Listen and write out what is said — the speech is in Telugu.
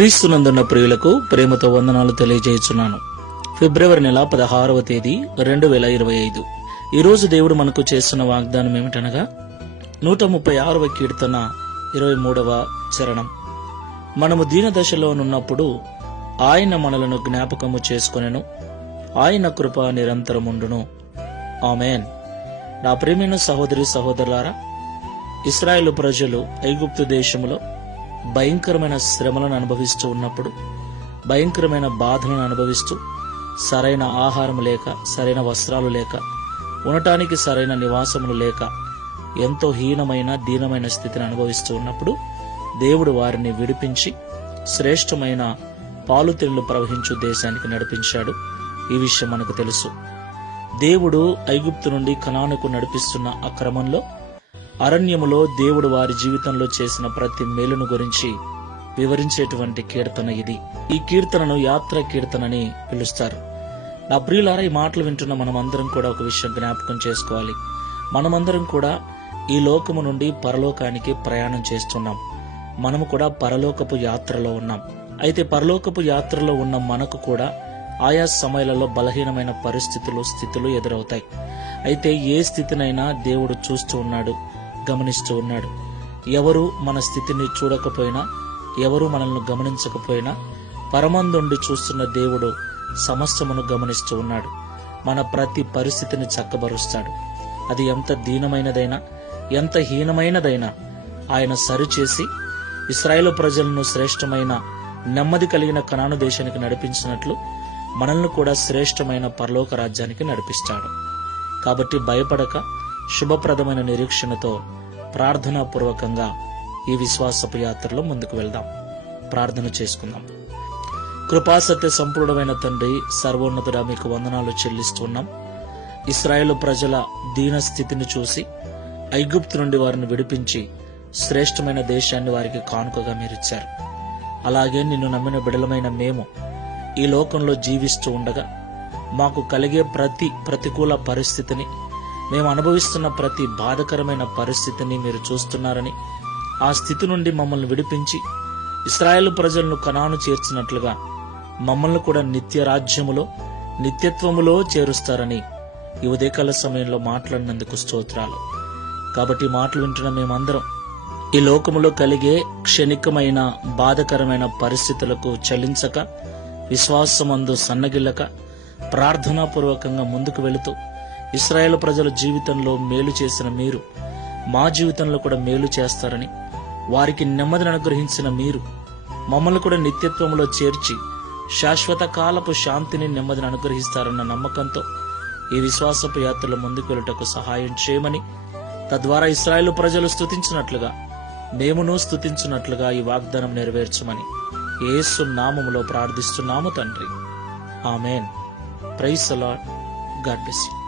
క్రీస్తునందున్న ప్రియులకు ప్రేమతో వందనాలు తెలియజేయుచున్నాను. ఫిబ్రవరి నెల 16వ తేదీ 2025. ఈరోజు దేవుడు మనకు చేస్తున్న వాగ్దానం ఏమిటనగా 136వ కీర్తన 23వ చరణం. మనము దీనదశలోనున్నప్పుడు ఆయన మనలను జ్ఞాపకము చేసుకొనెను, ఆయన కృప నిరంతరముండును. ఆమేన్. నా ప్రియమైన సహోదరి సహోదరులారా, ఇశ్రాయేలు ప్రజలు ఐగుప్తు దేశములో భయంకరమైన శ్రమలను అనుభవిస్తూ ఉన్నప్పుడు, భయంకరమైన బాధలను అనుభవిస్తూ, సరైన ఆహారం లేక, సరైన వస్త్రాలు లేక, ఉండటానికి సరైన నివాసములు లేక, ఎంతో హీనమైన దీనమైన స్థితిని అనుభవిస్తూ ఉన్నప్పుడు దేవుడు వారిని విడిపించి శ్రేష్టమైన పాలుతెన్నులు ప్రవహించు దేశానికి నడిపించాడు. ఈ విషయం మనకు తెలుసు. దేవుడు ఐగుప్తు నుండి కనానుకు నడిపిస్తున్న ఆ క్రమంలో అరణ్యములో దేవుడు వారి జీవితంలో చేసిన ప్రతి మేలును గురించి వివరించేటువంటి కీర్తన ఇది. ఈ కీర్తనను యాత్ర కీర్తనని పిలుస్తారు. నా ప్రియులారా, ఈ మాటలు వింటున్న మనమందరం కూడా ఒక విషయం జ్ఞాపకం చేసుకోవాలి. మనమందరం కూడా ఈ లోకము నుండి పరలోకానికి ప్రయాణం చేస్తున్నాం. మనము కూడా పరలోకపు యాత్రలో ఉన్నాం. అయితే పరలోకపు యాత్రలో ఉన్న మనకు కూడా ఆయా సమయాలలో బలహీనమైన పరిస్థితులు, స్థితులు ఎదురవుతాయి. అయితే ఏ స్థితినైనా దేవుడు చూస్తూ ఉన్నాడు, గమనిస్తూ ఉన్నాడు. ఎవరు మన స్థితిని చూడకపోయినా, ఎవరు మనల్ని గమనించకపోయినా, పరమందుండి చూస్తున్న దేవుడు సమస్తమును గమనిస్తూ ఉన్నాడు. మన ప్రతి పరిస్థితిని చక్కబరుస్తాడు. అది ఎంత దీనమైనదైనా, ఎంత హీనమైనదైనా ఆయన సరిచేసి ఇశ్రాయేలు ప్రజలను శ్రేష్టమైన నెమ్మది కలిగిన కనాను దేశానికి నడిపించినట్లు మనల్ని కూడా శ్రేష్టమైన పరలోక రాజ్యానికి నడిపిస్తాడు. కాబట్టి భయపడక శుభప్రదమైన నిరీక్షణతో ప్రార్థనాపూర్వకంగా ఈ విశ్వాసపు యాత్రలో ముందుకు వెళ్దాం. ప్రార్థన చేసుకుందాం. కృపాసత్య సంపూర్ణమైన తండ్రి, సర్వోన్నతుడా, మీకు వందనాలు చెల్లిస్తున్నాం. ఇశ్రాయేలు ప్రజల దీన స్థితిని చూసి ఐగుప్తు నుండి వారిని విడిపించి శ్రేష్టమైన దేశాన్ని వారికి కానుకగా మీరిచ్చారు. అలాగే నిన్ను నమ్మిన బిడలమైన మేము ఈ లోకంలో జీవిస్తూ ఉండగా మాకు కలిగే ప్రతి ప్రతికూల పరిస్థితిని, మేము అనుభవిస్తున్న ప్రతి బాధకరమైన పరిస్థితిని మీరు చూస్తున్నారని, ఆ స్థితి నుండి మమ్మల్ని విడిపించి ఇశ్రాయేలు ప్రజలను కనాను చేర్చినట్లుగా మమ్మల్ని కూడా నిత్య రాజ్యములో, నిత్యత్వములో చేరుస్తారని ఈ ఉదయకాల సమయంలో మాట్లాడినందుకు స్తోత్రాలు. కాబట్టి మాటలు వింటున్న మేమందరం ఈ లోకములో కలిగే క్షణికమైన బాధకరమైన పరిస్థితులకు చలించక, విశ్వాసమందు సన్నగిల్లక, ప్రార్థనాపూర్వకంగా ముందుకు వెళుతూ ఇశ్రాయేలు ప్రజల జీవితంలో మేలు చేసిన మీరు మా జీవితంలో కూడా మేలు చేస్తారని, వారికి నెమ్మదిని అనుగ్రహించిన మీరు మమ్మల్ని కూడా నిత్యత్వంలో చేర్చి శాశ్వత కాలపు శాంతిని, నెమ్మదిని అనుగ్రహిస్తారన్న నమ్మకంతో ఈ విశ్వాసపు యాత్రలో ముందుకు వెళ్ళుటకు సహాయం చేయమని, తద్వారా ఇశ్రాయేలు ప్రజలు స్తుతించినట్లుగా మేమును స్తుతించినట్లుగా ఈ వాగ్దానం నెరవేర్చమని యేసు నామములో ప్రార్థిస్తున్నాము తండ్రి. ఆమేన్. Praise the Lord. God bless you.